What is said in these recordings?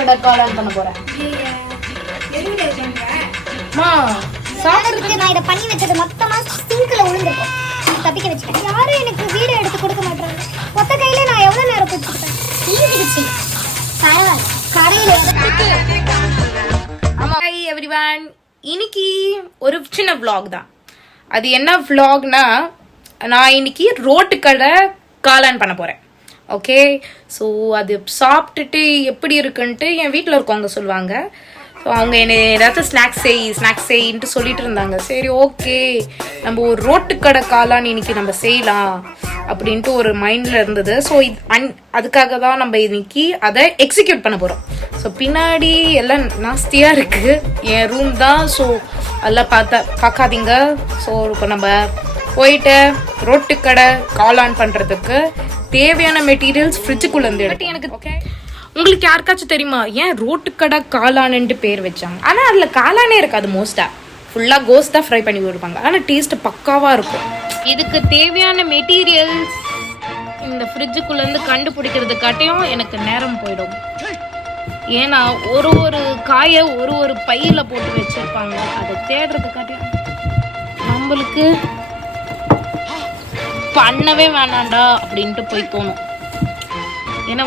கடை காளான் பண்ண போறேன். சாப்பிடுறதுக்கு நான் இதை பண்ணி வச்சது மொத்தமா சிங்க்ல விழுந்துருக்கும். தப்பிக்க வச்சுட்டேன். யாரும் எனக்கு வீடியோ எடுத்து கொடுக்க மாட்டாங்க. மொத்த கையில நான் எவ்வளவு நேரம் பிடிச்சிருப்பேன். ஈஸி பரவாயில்ல. கடையில ஹாய் எவ்ரிவன், இன்னைக்கு ஒரு சின்ன vlog தான். அது என்ன vlogனா, நான் இன்னைக்கு ரோட்டு கடை காளான் பண்ண போறேன். ஓகே, ஸோ அது சாப்பிட்டுட்டு எப்படி இருக்குன்ட்டு என் வீட்டில் இருக்கவங்க சொல்லுவாங்க. ஸோ அவங்க என்னை ஏதாச்சும் ஸ்நாக்ஸ் செய்யின்ட்டு சொல்லிட்டு இருந்தாங்க. சரி ஓகே, நம்ம ஒரு ரோட்டு கடை காளான் இன்னைக்கு நம்ம செய்யலாம் அப்படின்ட்டு ஒரு மைண்டில் இருந்தது. ஸோ அதுக்காக தான் நம்ம இன்னைக்கு அதை எக்ஸிக்யூட் பண்ண போகிறோம். ஸோ பின்னாடி எல்லாம் நாஸ்தியாக இருக்குது, என் ரூம் தான். ஸோ எல்லாம் பார்க்காதீங்க. ஸோ இப்போ நம்ம போயிட்டு ரோட்டு கடை காளான் பண்ணுறதுக்கு தேவையான மெட்டீரியல்ஸ் ஃப்ரிட்ஜுக்குள்ளே இருந்து எடுத்து எனக்கு. ஓகே, உங்களுக்கு யாருக்காச்சும் தெரியுமா ஏன் ரோட்டு கடை காளான்ட்டு பேர் வச்சாங்க? ஆனால் அதில் காளானே இருக்காது, மோஸ்ட்டாக ஃபுல்லாக கோஸ்ட் தான் ஃப்ரை பண்ணி கொடுப்பாங்க. ஆனால் டேஸ்ட் பக்காவாக இருக்கும். இதுக்கு தேவையான மெட்டீரியல்ஸ் இந்த ஃப்ரிட்ஜுக்குள்ளேருந்து கண்டுபிடிக்கிறதுக்காட்டியும் எனக்கு நேரம் போயிடும். ஏன்னா ஒரு காயை ஒரு பையில் போட்டு வச்சுருப்பாங்க. அதை தேடுறதுக்காட்டியும் நம்மளுக்கு பண்ணவே வேணாண்டா அப்படின்ட்டு போய் தோணும். ஏன்னா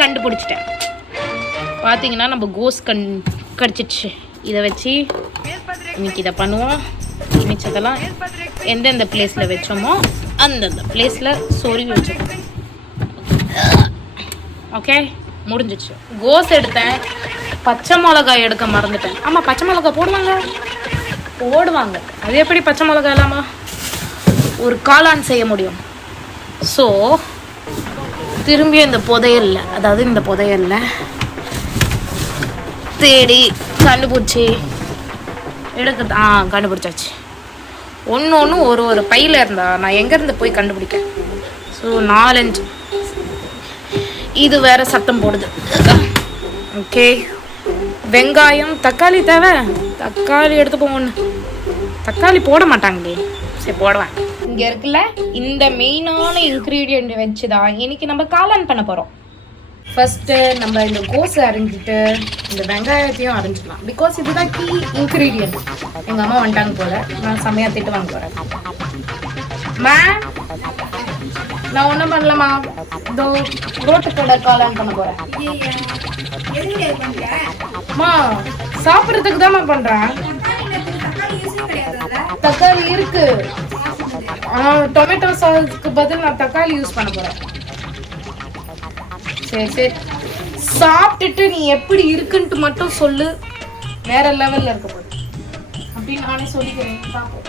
கண்டுபிடிச்சிட்டேன். பார்த்தீங்கன்னா நம்ம கோஸ் கடிச்சிடுச்சு. இதை வச்சு இன்னைக்கு இதை பண்ணுவோம். மிச்சதெல்லாம் எந்தெந்த பிளேஸில் வச்சோமோ அந்தந்த பிளேஸில் சொருகி வச்சோம். ஓகே, முடிஞ்சிச்சு. கோஸ் எடுத்தேன், பச்சை மிளகாய் எடுக்க மறந்துட்டேன். ஆமாம், பச்சை மிளகாய் போடுவாங்க. அது எப்படி பச்சை மிளகாய் இல்லாமல் ஒரு காளான் செய்ய முடியும்? ஸோ திரும்பி இந்த புதையல்ல தேடி கண்டுபிடிச்சி கண்டுபிடிச்சாச்சு. ஒன்று ஒரு பையில் இருந்தா நான் எங்கேருந்து போய் கண்டுபிடிக்க? ஸோ 4-5 இது வேற சத்தம் போடுது. ஓகே, வெங்காயம், தக்காளி தேவை. தக்காளி எடுத்துப்போம். ஒன்று தக்காளி போட மாட்டாங்களே, சரி போடுவேன். இங்கே இருக்குல்ல, இந்த மெயினான இன்க்ரீடியண்ட் வச்சு தான் இன்னைக்கு நம்ம காளான் பண்ண போகிறோம். ஃபர்ஸ்ட்டு நம்ம இந்த கோஸை அரிஞ்சிட்டு இந்த வெங்காயத்தையும் அரிஞ்சிக்கலாம். பிகாஸ் இதுதான் கீ இன்க்ரீடியன்ட். எங்கள் அம்மா வந்துட்டாங்க போல, நான் செம்மையாக திட்டு வாங்க போகிறேன். நான் ஒன்றும் பண்ணலம்மா, இதோ ரோட்டு கடை காளான் பண்ண போகிறேன். அம்மா சாப்பிட்றதுக்கு தான்மா பண்ணுறேன். தக்காளி இருக்கு, டொமேட்டோ சாஸுக்கு பதில் நான் தக்காளி யூஸ் பண்ண போறேன். சரி, சாப்பிட்டுட்டு நீ எப்படி இருக்குன்ட்டு மட்டும் சொல்லு. வேற லெவல்ல இருக்க போகுது அப்படின்னு நானே சொல்லிக்கிறேன். பார்ப்போம்.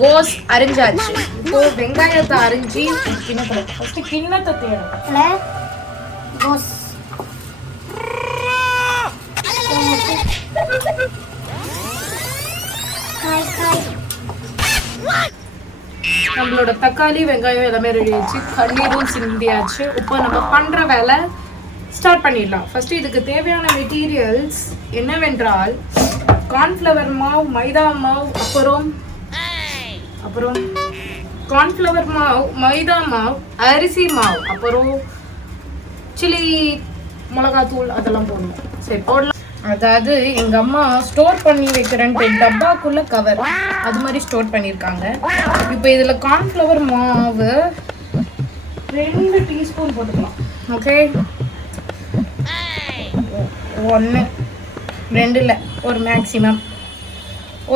கோஸ் அரிஞ்சாச்சு. இப்போ வெங்காயத்தை அரிஞ்சு கிண்ணத்தை தேடும். கோஸ் நம்மளோட தக்காளி வெங்காயம் எல்லாமே ரெடி ஆச்சு. கண்ணீரும் சிந்தியாச்சு. இப்போ நம்ம பண்ற வேலை ஸ்டார்ட் பண்ணிடலாம். ஃபர்ஸ்ட் இதுக்கு தேவையான மெட்டீரியல்ஸ் என்னவென்றால் கார்ன்ஃப்ளவர் மாவு, மைதா மாவு, அப்புறம் கார்ன்ஃப்ளவர் மாவு, மைதா மாவு, அரிசி மாவு, அப்புறம் சில்லி மிளகாத்தூள் அதெல்லாம் போடணும். சரி போடலாம். அதாவது எங்க அம்மா ஸ்டோர் பண்ணி வைக்கிறேன்ட்டு டப்பாக்குள்ள கவர் அது மாதிரி ஸ்டோர் பண்ணியிருக்காங்க. இப்போ இதுல கார்ன்ஃப்ளவர் மாவு 2 டீஸ்பூன் போட்டுக்கலாம். ஓகே, 1 2 இல்லை, ஒரு மேக்ஸிமம்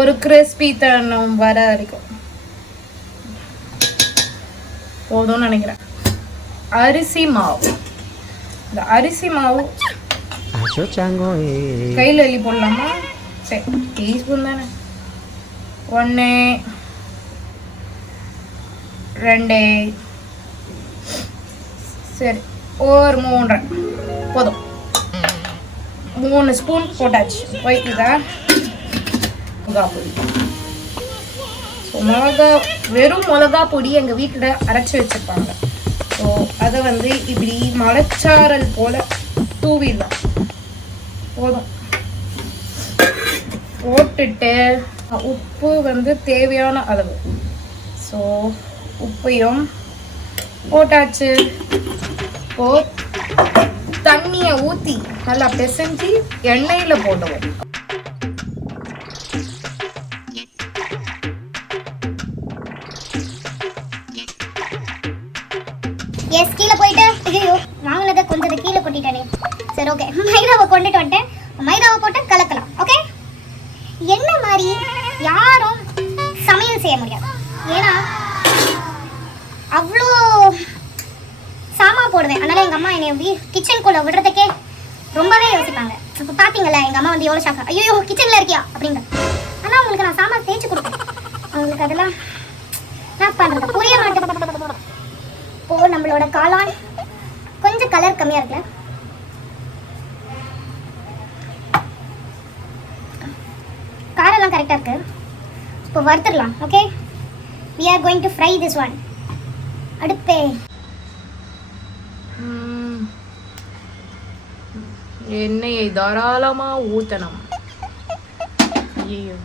ஒரு கிறிஸ்பி தனம் வர வரைக்கும் போதும்னு நினைக்கிறேன். அரிசி மாவு, இந்த அரிசி மாவு கையில் அள்ளி போடலாமா? சரி, டீஸ்பூன் தானே. 1 2 சரி, ஒரு 3 போதும். 3 ஸ்பூன் போட்டாச்சு. போய்க்குதா? மிளகா பொடி. ஸோ வெறும் மிளகா பொடி எங்கள் வீட்டில் அரைச்சி வச்சுருப்பாங்க. ஸோ அதை வந்து இப்படி மலைச்சாரல் போல் தூவிடலாம். போதும். போட்டுட்டு உப்பு வந்து தேவையான அளவு. ஸோ உப்பையும் போட்டாச்சு. இப்போ தண்ணியை ஊற்றி நல்லா பிசைஞ்சு எண்ணெயில் போடுவோம். எஸ் கீழே போயிட்டு ஐயோ வாங்கினதை கொஞ்சம் கீழே கொட்டிட்டேனே. சரி ஓகே, மைதாவை கொண்டுட்டு வந்துட்டேன். மைதாவை போட்டு கலக்கலாம். ஓகே, என்ன மாதிரி யாரும் சமையல் செய்ய முடியாது. ஏன்னா அவ்வளோ சாமான் போடுவேன். அதனால எங்கள் அம்மா என்னை கிச்சனுக்குள்ளே விடுறதுக்கே ரொம்பவே யோசிப்பாங்க. இப்போ பார்த்தீங்களா எங்கள் அம்மா வந்து எவ்வளோ ஷாக்கா, ஐயோ கிச்சனில் இருக்கியா அப்படிங்க. ஆனால் அவங்களுக்கு நான் சாமான் தேய்ச்சி கொடுப்பேன். அவங்களுக்கு அதெல்லாம் நான் பண்ணுறது புரிய மாட்டேன். இப்போ நம்மளோட காளான் கொஞ்சம் கலர் கம்மியாக இருக்குல்ல, காரெல்லாம் கரெக்டாக இருக்கு. இப்போ வறுத்துடலாம். Okay, we are going to fry this one. அடுப்பே எண்ணெயை தாராளமாக ஊற்றணும். ஐயோ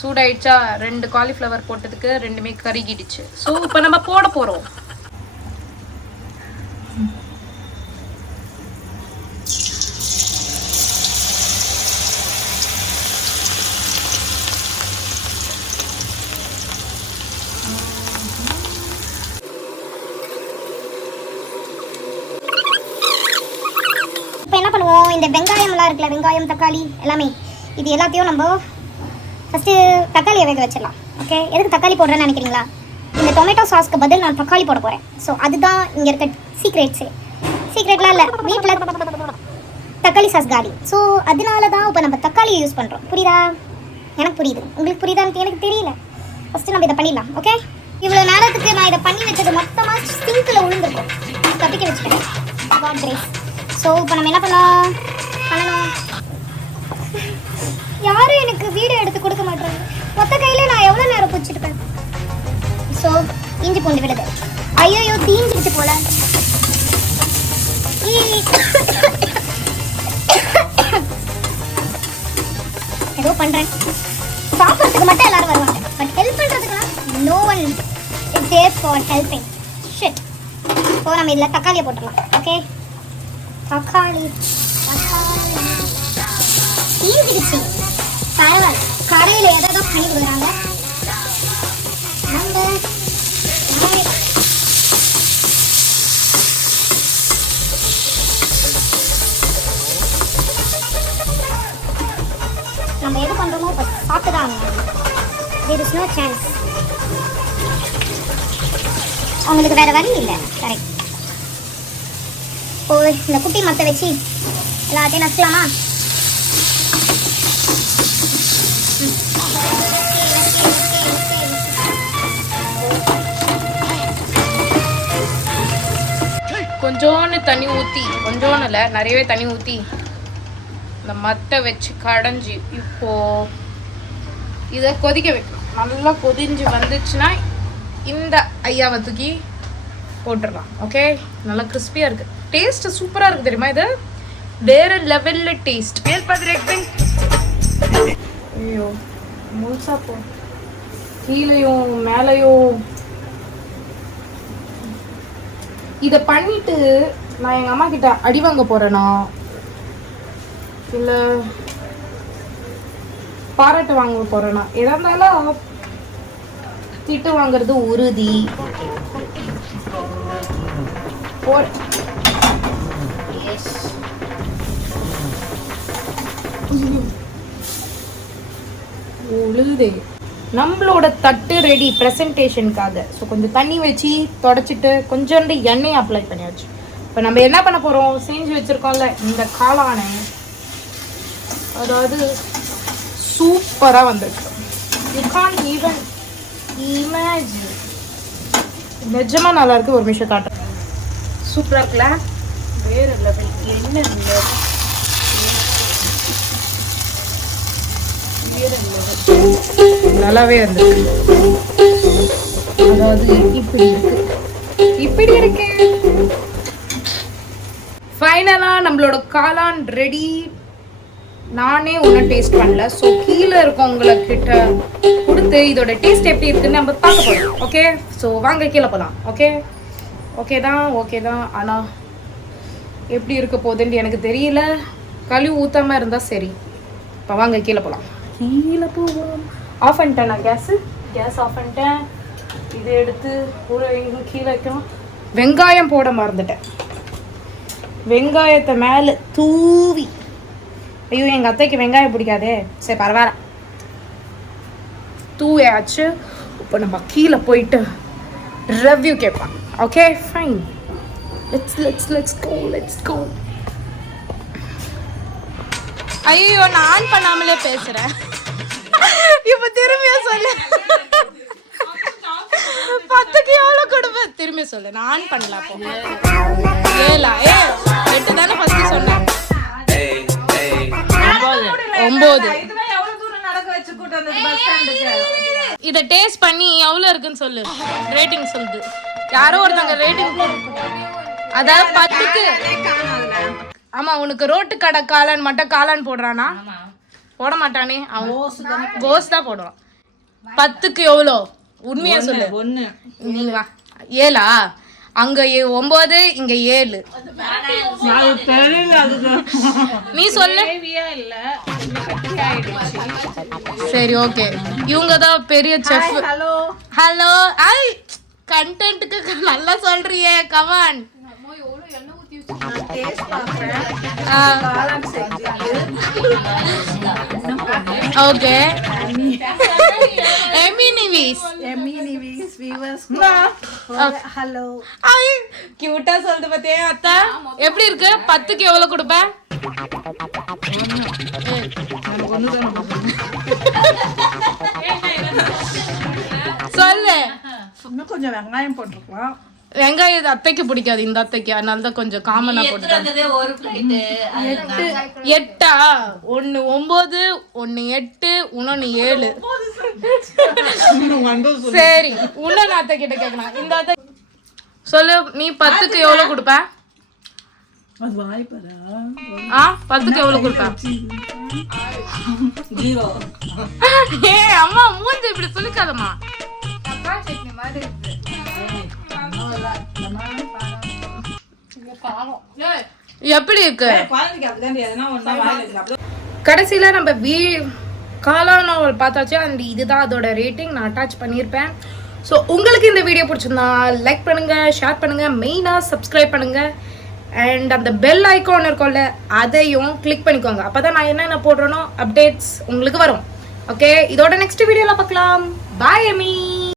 சூடாயிடுச்சா? 2 காலிஃப்ளவர் போட்டதுக்கு 2மே கருகிடுச்சு. ஸோ இப்போ நம்ம போட போகிறோம். இப்போ என்ன பண்ணுவோம், இந்த வெங்காயம்லாம் இருக்குல்ல, வெங்காயம் தக்காளி எல்லாமே, இது எல்லாத்தையும் நம்ம ஃபஸ்ட்டு தக்காளியை வேக வச்சிடலாம். ஓகே, எதுக்கு தக்காளி போடுறேன்னு நினைக்கிறீங்களா? இந்த டொமேட்டோ சாஸ்க்கு பதில் நான் தக்காளி போட போகிறேன். ஸோ அதுதான் இங்கே இருக்க சீக்ரெட்லாம் இல்லை, வீட்டில் தக்காளி சாஸ் காலி. ஸோ அதனால தான் இப்போ நம்ம தக்காளியை யூஸ் பண்ணுறோம். புரியுதா? எனக்கு புரியுது, உங்களுக்கு புரியுதான்னு எனக்கு தெரியல. ஃபஸ்ட்டு நம்ம இதை பண்ணிடலாம். ஓகே, இவ்வளோ நேரத்துக்கு நான் இதை பண்ணி வச்சது மொத்தமாக சிங்கில் விழுந்துருக்கும். தப்பிக்க வச்சுக்கிறேன். God grace. ஸோ இப்போ நம்ம என்ன பண்ணணும், யாரும் எனக்கு வீடியோ எடுத்து கொடுக்க மாட்டாங்க. மொத்த கையில் நான் எவ்வளோ நேரம் பிடிச்சிருப்பேன். ஸோ இஞ்சி பூண்டு விடுது. ஐயோ தீஞ்சிருச்சு போல. ஏதோ பண்ணுறேன். சாப்பிட்றதுக்கு மட்டும் எல்லாரும் வருவாங்க, பட் ஹெல்ப் பண்ணுறதுக்குலாம் no one is there for helping. Shit. So நம்ம இதில் தக்காளியை போட்டுடலாம். ஓகே, தக்காளி தீஞ்சிருச்சு. பரவாயில்ல, கடையில் எதோ பண்ணி கொடுக்குறாங்க. நம்ம எது பண்ணுறோமோ பார்த்து தான் தேர் இஸ் நோ சான்ஸ். அவங்களுக்கு வேறு வழி இல்லை. கரெக்ட். இப்போ இந்த குட்டி மத்தை வச்சு எல்லாத்தையும் நசுக்கலாமா? கொஞ்சோன்னு தண்ணி ஊற்றி, கொஞ்சோன்னு இல்லை நிறையவே தண்ணி ஊற்றி இந்த மத்தை வச்சு கடைஞ்சி இப்போது இதை கொதிக்க வைக்கலாம். நல்லா கொதிஞ்சு வந்துச்சுன்னா இந்த ஐயாவை தூக்கி போட்டுடலாம். ஓகே, நல்லா கிறிஸ்பியாக இருக்குது. டேஸ்ட்டு சூப்பராக இருக்குது தெரியுமா? இது வேறு லெவலில் டேஸ்ட். ஐயோ முழுசா போ, கீழையும் மேலையும். இதை பண்ணிட்டு நான் எங்கள் அம்மா கிட்ட அடி வாங்க போகிறேன்னா இல்லை பாராட்டு வாங்க போகிறேன்னா, எதா இருந்தாலும் திட்டு வாங்குறது உறுதி. உழுதே. நம்மளோட தட்டு ரெடி ப்ரெசன்டேஷனுக்காக. ஸோ கொஞ்சம் தண்ணி வச்சு தொடச்சிட்டு கொஞ்சோண்டு எண்ணெய் அப்ளை பண்ணியாச்சு. இப்போ நம்ம என்ன பண்ண போகிறோம், செஞ்சு வச்சுருக்கோம்ல இந்த காளானை, அதாவது சூப்பராக வந்திருக்கு. You can't even imagine. நிஜமாக நல்லா இருக்கு. ஒரு நிமிஷம் காட்டுறேன். சூப்பராக இருக்குல்ல? வேறு லெவல். என்ன லெவல், வேறு லெவல். நல்லாவே இருந்திருக்கு. அதாவது இப்படி இருக்கு. ஃபைனலா நம்மளோட காளான் ரெடி. நானே ஒன்றும் டேஸ்ட் பண்ணல. ஸோ கீழே இருக்கவங்கள கிட்ட கொடுத்து இதோட டேஸ்ட் எப்படி இருக்குன்னு நம்ம பார்க்க போகிறோம். ஓகே, ஸோ வாங்க கீழே போகலாம். ஓகே தான். ஆனால் எப்படி இருக்க போகுதுன்னு எனக்கு தெரியல. கழுவி ஊற்றாமல் இருந்தால் சரி. இப்போ வாங்க கீழே போகலாம். ஆஃப் பண்ணிட்டேன் நான் கேஸ் ஆஃப் பண்ணிட்டேன். இதை எடுத்து ஒரு கீழே வைக்கணும். வெங்காயம் போட மறந்துட்டேன். வெங்காயத்தை மேலே தூவி. ஐயோ, எங்கள் அத்தைக்கு வெங்காயம் பிடிக்காதே. சரி பரவாயில்ல, தூவியாச்சு. இப்போ நம்ம கீழே போயிட்டு ரிவ்யூ கேட்பான். Okay fine, let's go. ஐயோ, நான் ஆன் பண்ணாமலே பேசுறேன். இப்போ திரும்பியா சொல்லு. 10க்கு எவ்வளோ கொடுப்பேன்? திரும்பி சொல்லு. நான் ஆன் பண்ணலாம். 8 தானே ஃபர்ஸ்ட் சொன்னேன். 9. இத டேஸ்ட் பண்ணி எவ்வளவு இருக்குன்னு சொல்லு. ரேட்டிங் சொல்லுது. யாரோ ஒருத்தங்க ரேட்டிங். அதாவது 10க்கு. ஆமா, உனக்கு ரோட்டு கடை காளான் மட்டும் காளான் போடுறானா? போட மாட்டானே அவன். கோஸ் தான் போடுவான். 10க்கு எவ்வளோ? உண்மையா சொல்லு. நீ வா. 7ஆ? அங்க 9, இங்க 7. நீ சொல்லு. சரி ஓகே. இவங்க தான் பெரிய செஃப். ஹலோ. ஐ கண்டென்ட்க்கு நல்லா சொல்றியே. கமான். ஓகே. ஹலோ. கியூட்டா சொல்லுது பாத்தியா அத்தா? எப்படி இருக்கு? 10க்கு எவ்வளவு கொடுப்ப? சொல்லு. இன்னும் கொஞ்சம் வெங்காயம் போட்டுருக்கலாம். வெங்காயம் அத்தைக்கு பிடிக்காது, இந்த அத்தைக்கு. அதனால தான் கொஞ்சம் காமனா போட்டுருக்காங்க. 8ஆ? 1 9, 1 8, இன்னொன்னு 7. சரி, இன்னொன்னு அத்தை கிட்ட கேட்கலாம். இந்த அத்தை சொல்லு. நீ 10க்கு எவ்வளவு கொடுப்ப? 10க்கு எவ்வளவு கொடுப்ப? 0. அம்மா மூஞ்சி இப்படி சொல்லிக்காதம்மா. எப்படி இருக்கு? கடைசியில நம்ம காளான் பார்த்தாச்சு. அண்ட் இதுதான் அதோட ரேட்டிங். நான் அட்டாச் பண்ணியிருப்பேன். ஸோ உங்களுக்கு இந்த வீடியோ பிடிச்சிருந்தா லைக் பண்ணுங்க, ஷேர் பண்ணுங்க, மெயினாக சப்ஸ்கிரைப் பண்ணுங்க. அண்ட் அந்த பெல் ஐக்கான் இருக்கும்ல, அதையும் கிளிக் பண்ணிக்கோங்க. அப்போதான் நான் என்னென்ன போடுறேனோ அப்டேட்ஸ் உங்களுக்கு வரும். ஓகே, இதோட நெக்ஸ்ட் வீடியோவில் பார்க்கலாம். பாய் அமி.